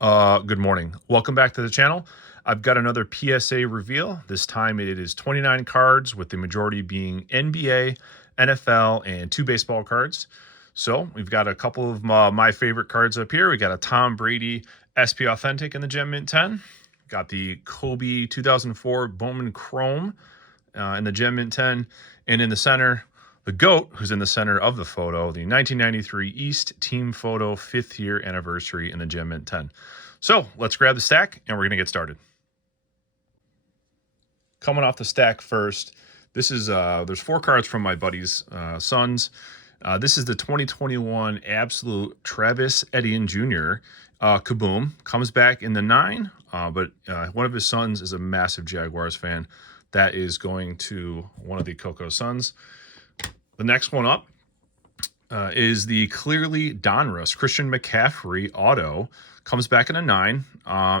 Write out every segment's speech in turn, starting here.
Good morning. Welcome back to the channel. I've got another PSA reveal. This time it is 29 cards, with the majority being NBA, NFL, and 2 baseball cards. So we've got a couple of my favorite cards up here. We got a Tom Brady SP Authentic in the Gem Mint 10. Got the Kobe 2004 Bowman Chrome in the Gem Mint 10. And in the center, the GOAT, who's in the center of the photo, the 1993 East Team Photo 5th year anniversary in the Gem Mint 10. So let's grab the stack and we're going to get started. Coming off the stack first, this is there's 4 cards from my buddy's sons. This is the 2021 Absolute Travis Etienne Jr. Kaboom. Comes back in the 9, but one of his sons is a massive Jaguars fan. That is going to one of the Coco sons. The next one up is the Clearly Donruss Christian McCaffrey auto. Comes back in a 9.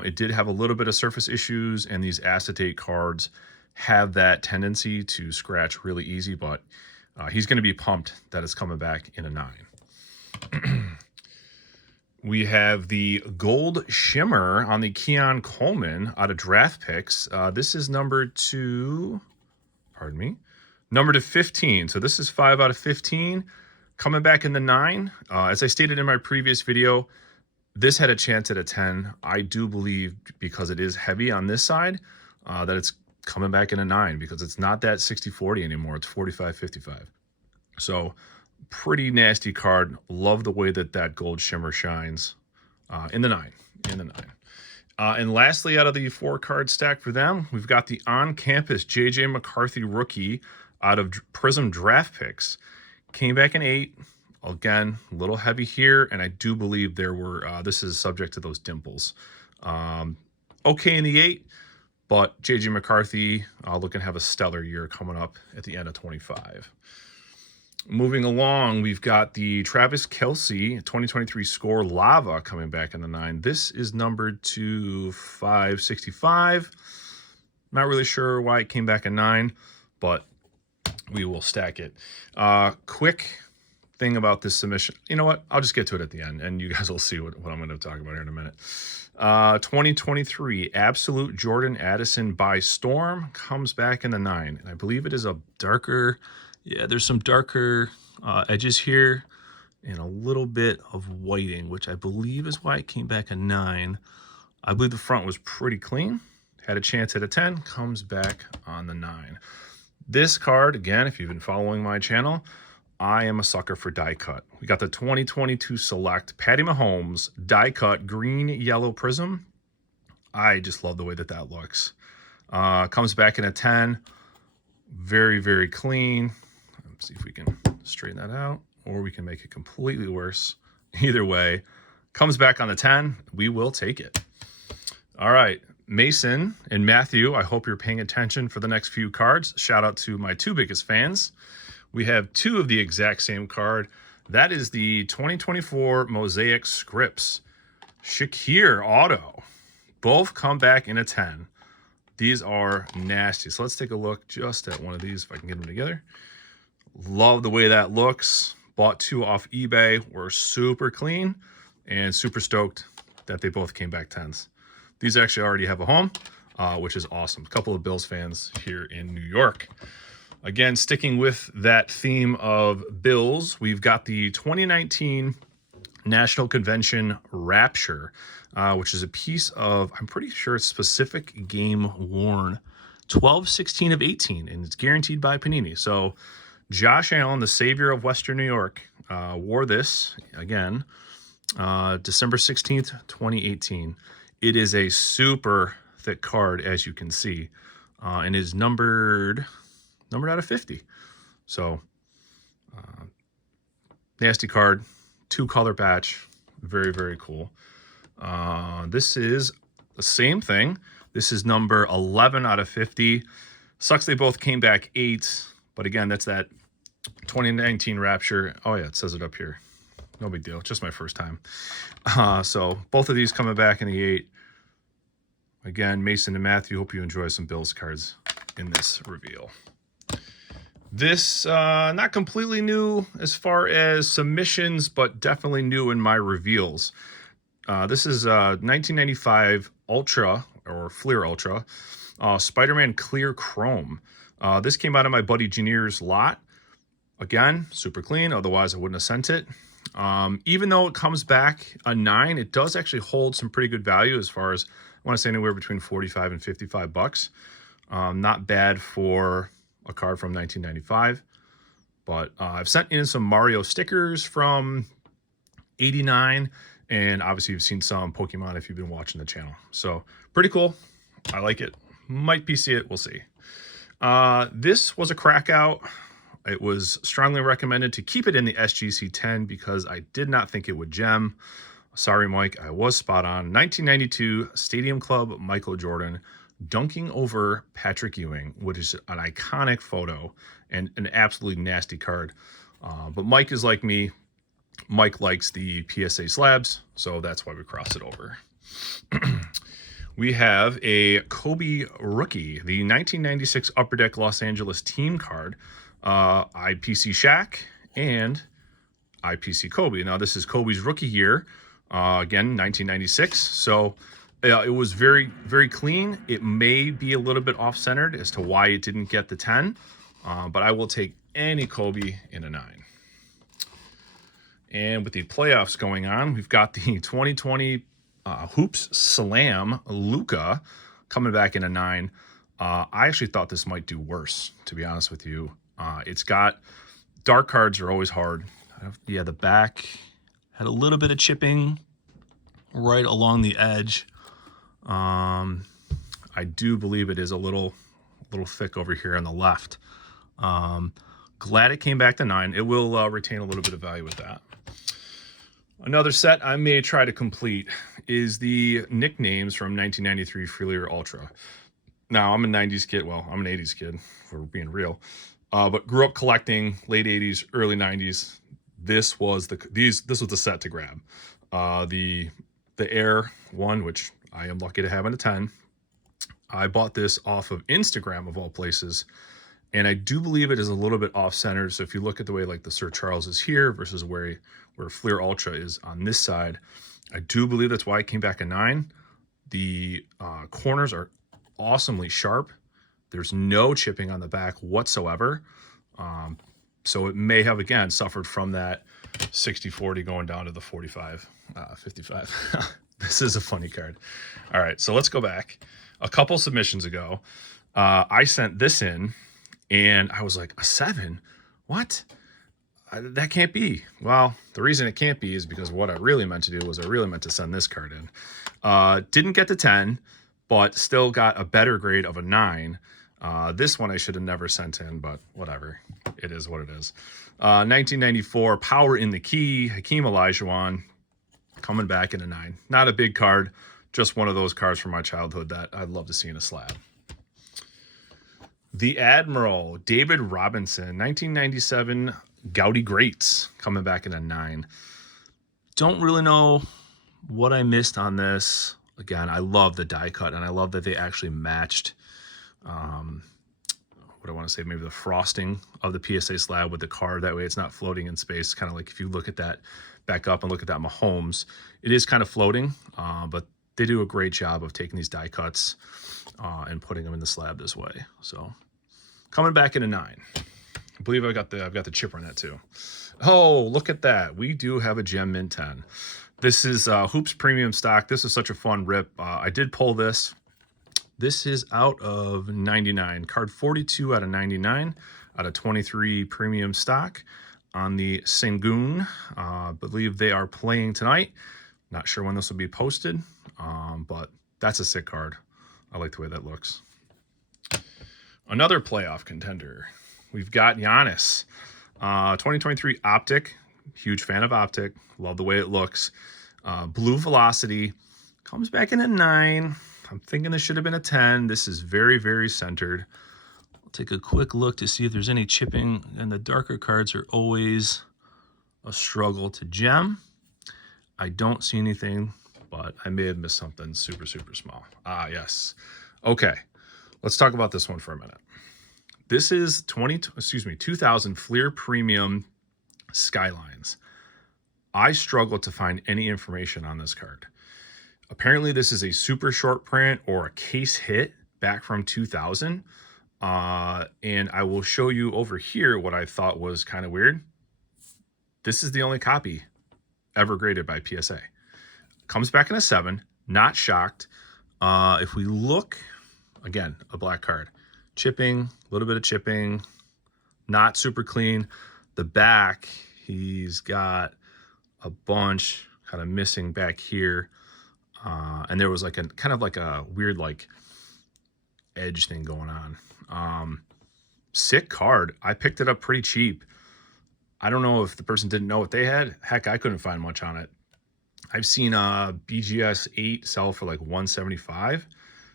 It did have a little bit of surface issues, and these acetate cards have that tendency to scratch really easy, but he's going to be pumped that it's coming back in a 9. We have the Gold Shimmer on the Keon Coleman out of Draft Picks. This is numbered to 15. So this is 5 out of 15. Coming back in the 9. As I stated in my previous video, this had a chance at a 10. I do believe, because it is heavy on this side, that it's coming back in a 9, because it's not that 60-40 anymore. It's 45-55. So pretty nasty card. Love the way that that Gold Shimmer shines in the 9. And lastly, out of the 4 card stack for them, we've got the on-campus J.J. McCarthy rookie out of Prism Draft Picks. Came back in 8. Again, a little heavy here, and I do believe there were, this is subject to those dimples. Okay in the 8, but J.J. McCarthy looking to have a stellar year coming up at the end of 25. Moving along, we've got the Travis Kelce 2023 Score Lava coming back in the 9. This is numbered to 565. Not really sure why it came back in 9, but we will stack it. Quick thing about this submission. You know what? I'll just get to it at the end, and you guys will see what I'm going to talk about here in a minute. 2023 Absolute Jordan Addison by Storm comes back in the 9. And I believe it is a darker... Yeah, there's some darker edges here and a little bit of whiting, which I believe is why it came back a 9. I believe the front was pretty clean. Had a chance at a 10. Comes back on the 9. This card, again, if you've been following my channel, I am a sucker for die cut. We got the 2022 Select Patty Mahomes die cut green yellow prism. I just love the way that that looks. Comes back in a 10. Very, very clean. Let's see if we can straighten that out, or we can make it completely worse. Either way, comes back on the 10. We will take it. All right, Mason and Matthew, I hope you're paying attention for the next few cards. Shout out to my 2 biggest fans. We have 2 of the exact same card. That is the 2024 Mosaic Scripts Shakir auto. Both come back in a 10. These are nasty. So let's take a look just at one of these, if I can get them together. Love the way that looks. Bought 2 off eBay. We're super clean and super stoked that they both came back 10s. These actually already have a home, which is awesome. A couple of Bills fans here in New York. Again, sticking with that theme of Bills, we've got the 2019 National Convention Rapture, which is a piece of, I'm pretty sure it's specific game worn, 12/16 of 18, and it's guaranteed by Panini. So Josh Allen, the savior of Western New York, wore this, again, December 16th, 2018. It is a super thick card, as you can see, and is numbered out of 50. So, nasty card, 2 color patch, very, very cool. This is the same thing. This is number 11 out of 50. Sucks they both came back 8, but again, that's that 2019 Rapture. Oh yeah, it says it up here. No big deal, just my first time. So both of these coming back in the 8. Again, Mason and Matthew, hope you enjoy some Bills cards in this reveal. This, not completely new as far as submissions, but definitely new in my reveals. This is 1995 Ultra or Fleer Ultra Spider-Man Clear Chrome. This came out of my buddy Janier's lot. Again, super clean. Otherwise, I wouldn't have sent it. Even though it comes back a 9, it does actually hold some pretty good value as far as, I want to say anywhere between 45 and 55 bucks. Not bad for a card from 1995. But I've sent in some Mario stickers from 89. And obviously you've seen some Pokemon if you've been watching the channel. So pretty cool. I like it. Might PC it. We'll see. This was a crack out. It was strongly recommended to keep it in the SGC 10 because I did not think it would gem. Sorry, Mike, I was spot on. 1992 Stadium Club Michael Jordan dunking over Patrick Ewing, which is an iconic photo and an absolutely nasty card. But Mike is like me. Mike likes the PSA slabs, so that's why we crossed it over. We have a Kobe rookie, the 1996 Upper Deck Los Angeles team card. IPC Shaq and IPC Kobe. Now, this is Kobe's rookie year, again, 1996. So it was very, very clean. It may be a little bit off-centered as to why it didn't get the 10, but I will take any Kobe in a 9. And with the playoffs going on, we've got the 2020 Hoops Slam Luka coming back in a 9. I actually thought this might do worse, to be honest with you. It's got, dark cards are always hard. Yeah, the back had a little bit of chipping right along the edge. I do believe it is a little thick over here on the left. Glad it came back to 9. It will retain a little bit of value with that. Another set I may try to complete is the nicknames from 1993 Fleer Ultra. Now, I'm a 90s kid. Well, I'm an 80s kid, if we're being real. But grew up collecting late 80s, early 90s. This was the set to grab. The Air one, which I am lucky to have in a 10. I bought this off of Instagram of all places, and I do believe it is a little bit off-centered. So if you look at the way like the Sir Charles is here versus where Fleer Ultra is on this side, I do believe that's why it came back a 9. The corners are awesomely sharp. There's no chipping on the back whatsoever. So it may have, again, suffered from that 60-40 going down to the 45-55. This is a funny card. All right, so let's go back. A couple submissions ago, I sent this in, and I was like, a 7? What? That can't be. Well, the reason it can't be is because what I really meant to do was I really meant to send this card in. Didn't get the 10, but still got a better grade of a 9. This one I should have never sent in, but whatever. It is what it is. 1994 Power in the Key, Hakeem Olajuwon, coming back in a 9. Not a big card, just one of those cards from my childhood that I'd love to see in a slab. The Admiral, David Robinson, 1997 Gaudy Greats, coming back in a 9. Don't really know what I missed on this. Again, I love the die cut, and I love that they actually matched what I want to say, maybe the frosting of the PSA slab with the card. That way it's not floating in space. Kind of like if you look at that, back up and look at that Mahomes, it is kind of floating, but they do a great job of taking these die cuts and putting them in the slab this way. So coming back in a 9. I believe I've got the chipper on that too. Oh, look at that. We do have a Gem Mint 10. This is Hoops Premium stock. This is such a fun rip. I did pull this. This is out of 99. Card 42 out of 99, out of 23 premium stock on the Sengun. Believe they are playing tonight. Not sure when this will be posted, but that's a sick card. I like the way that looks. Another playoff contender. We've got Giannis. 2023 Optic. Huge fan of Optic. Love the way it looks. Blue Velocity. Comes back in a 9. I'm thinking this should have been a 10. This is very, very centered. I'll take a quick look to see if there's any chipping, and the darker cards are always a struggle to gem. I don't see anything, but I may have missed something super, super small. Yes. Okay, let's talk about this one for a minute. This is 2000 Fleer Premium Skylines. I struggled to find any information on this card. Apparently this is a super short print or a case hit back from 2000. And I will show you over here what I thought was kind of weird. This is the only copy ever graded by PSA. Comes back in a 7, not shocked. If we look, again, a black card. Chipping, a little bit of chipping, not super clean. The back, he's got a bunch kind of missing back here. And there was like a kind of like a weird like edge thing going on. Sick card. I picked it up pretty cheap. I don't know if the person didn't know what they had. Heck, I couldn't find much on it. I've seen BGS 8 sell for like $175.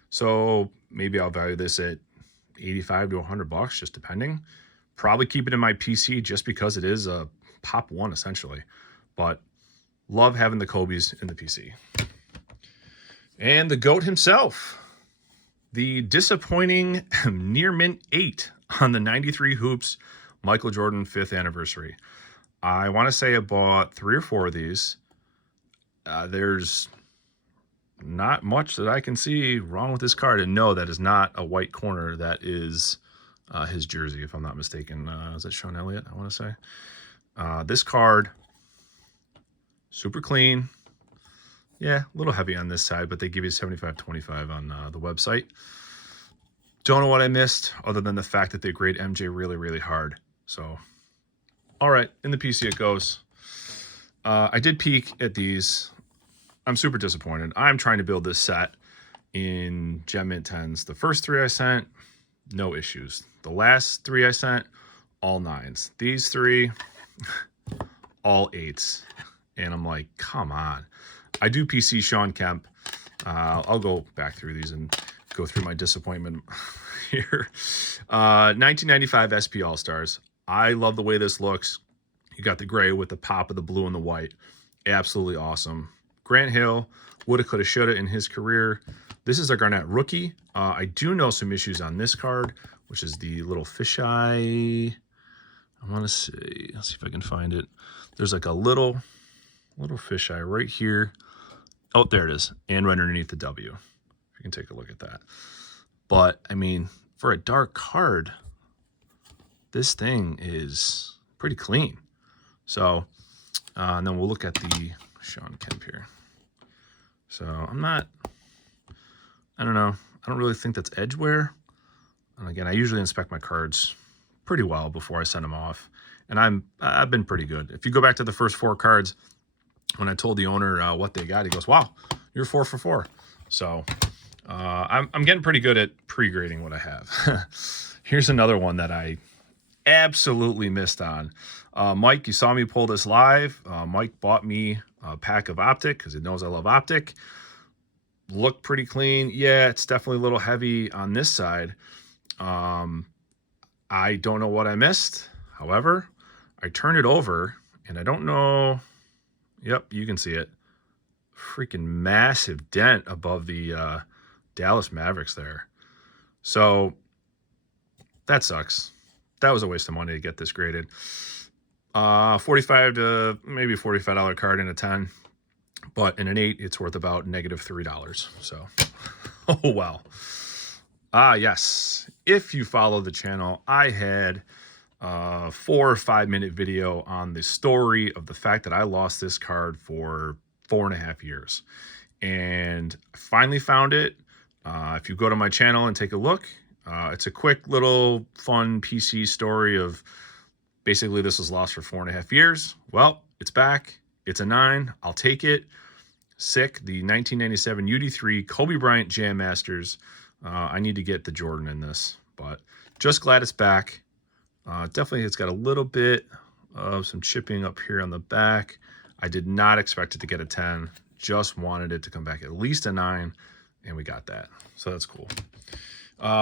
So maybe I'll value this at 85 to 100 bucks, just depending. Probably keep it in my PC just because it is a pop one essentially. But love having the Kobe's in the PC. And the GOAT himself, the disappointing near mint 8 on the 93 Hoops Michael Jordan 5th anniversary. I want to say I bought 3 or 4 of these. There's not much that I can see wrong with this card. And no, that is not a white corner. That is his jersey, if I'm not mistaken. Is that Sean Elliott, I want to say? This card, super clean. Yeah, a little heavy on this side, but they give you 75/25 on the website. Don't know what I missed other than the fact that they grade MJ really, really hard. So, all right, in the PC it goes. I did peek at these. I'm super disappointed. I'm trying to build this set in Gem Mint 10s. The first 3 I sent, no issues. The last 3 I sent, all 9s. These 3, all 8s. And I'm like, come on. I do PC Sean Kemp. I'll go back through these and go through my disappointment here. 1995 SP All-Stars. I love the way this looks. You got the gray with the pop of the blue and the white. Absolutely awesome. Grant Hill, woulda, coulda, shoulda in his career. This is a Garnett rookie. I do know some issues on this card, which is the little fisheye. I want to see. Let's see if I can find it. There's like a little fisheye right here. Oh, there it is. And right underneath the W. If you can take a look at that. But, I mean, for a dark card, this thing is pretty clean. So, and then we'll look at the Sean Kemp here. So I don't know. I don't really think that's edge wear. And again, I usually inspect my cards pretty well before I send them off. And I've been pretty good. If you go back to the first 4 cards, when I told the owner what they got, he goes, wow, you're 4 for 4. So I'm getting pretty good at pre-grading what I have. Here's another one that I absolutely missed on. Mike, you saw me pull this live. Mike bought me a pack of Optic because he knows I love Optic. Looked pretty clean. Yeah, it's definitely a little heavy on this side. I don't know what I missed. However, I turned it over and I don't know. Yep, you can see it. Freaking massive dent above the Dallas Mavericks there. So that sucks. That was a waste of money to get this graded. 45 to maybe $45 card in a 10, but in an 8, it's worth about -$3. So, oh well. Yes. If you follow the channel, I had a 4 or 5 minute video on the story of the fact that I lost this card for 4.5 years, and I finally found it. If you go to my channel and take a look, it's a quick little fun PC story of basically this was lost for 4.5 years. Well, it's back. It's a 9. I'll take it. Sick. The 1997 UD3 Kobe Bryant Jam Masters. I need to get the Jordan in this, but just glad it's back. Definitely it's got a little bit of some chipping up here on the back. I did not expect it to get a 10. Just wanted it to come back at least a 9, and we got that. So that's cool.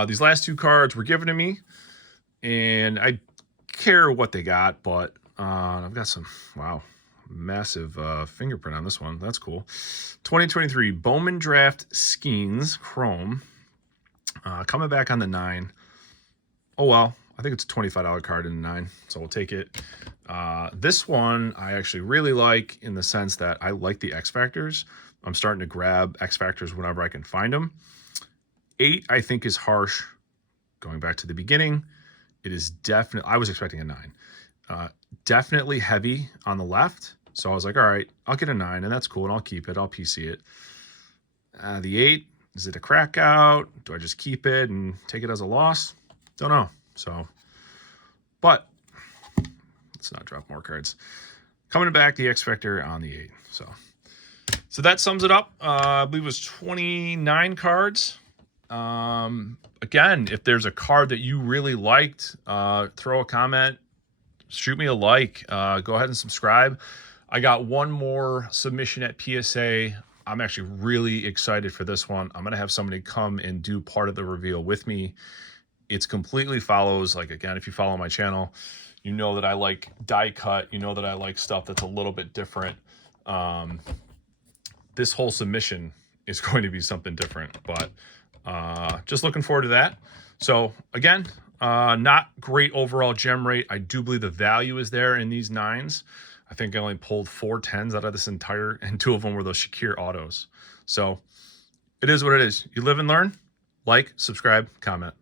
These last 2 cards were given to me, and I care what they got, but I've got some, wow, massive fingerprint on this one. That's cool. 2023 Bowman Draft Skeens Chrome. Coming back on the 9. Oh, well, I think it's a $25 card in the 9, so we'll take it. This one I actually really like in the sense that I like the X Factors. I'm starting to grab X Factors whenever I can find them. 8, I think, is harsh. Going back to the beginning, it is definitely, I was expecting a 9. Definitely heavy on the left. So I was like, all right, I'll get a 9, and that's cool, and I'll keep it. I'll PC it. The 8, is it a crack out? Do I just keep it and take it as a loss? Don't know. So, but let's not drop more cards. Coming back, the X Factor on the 8. So that sums it up. I believe it was 29 cards. Again, if there's a card that you really liked, throw a comment, shoot me a like, go ahead and subscribe. I got one more submission at PSA. I'm actually really excited for this one. I'm going to have somebody come and do part of the reveal with me. It's completely follows, like, again, if you follow my channel, you know that I like die cut. You know that I like stuff that's a little bit different. This whole submission is going to be something different, but just looking forward to that. So again, not great overall gem rate. I do believe the value is there in these 9s. I think I only pulled 4 10s out of this entire, and 2 of them were those Shakir autos. So it is what it is. You live and learn. Like, subscribe, comment.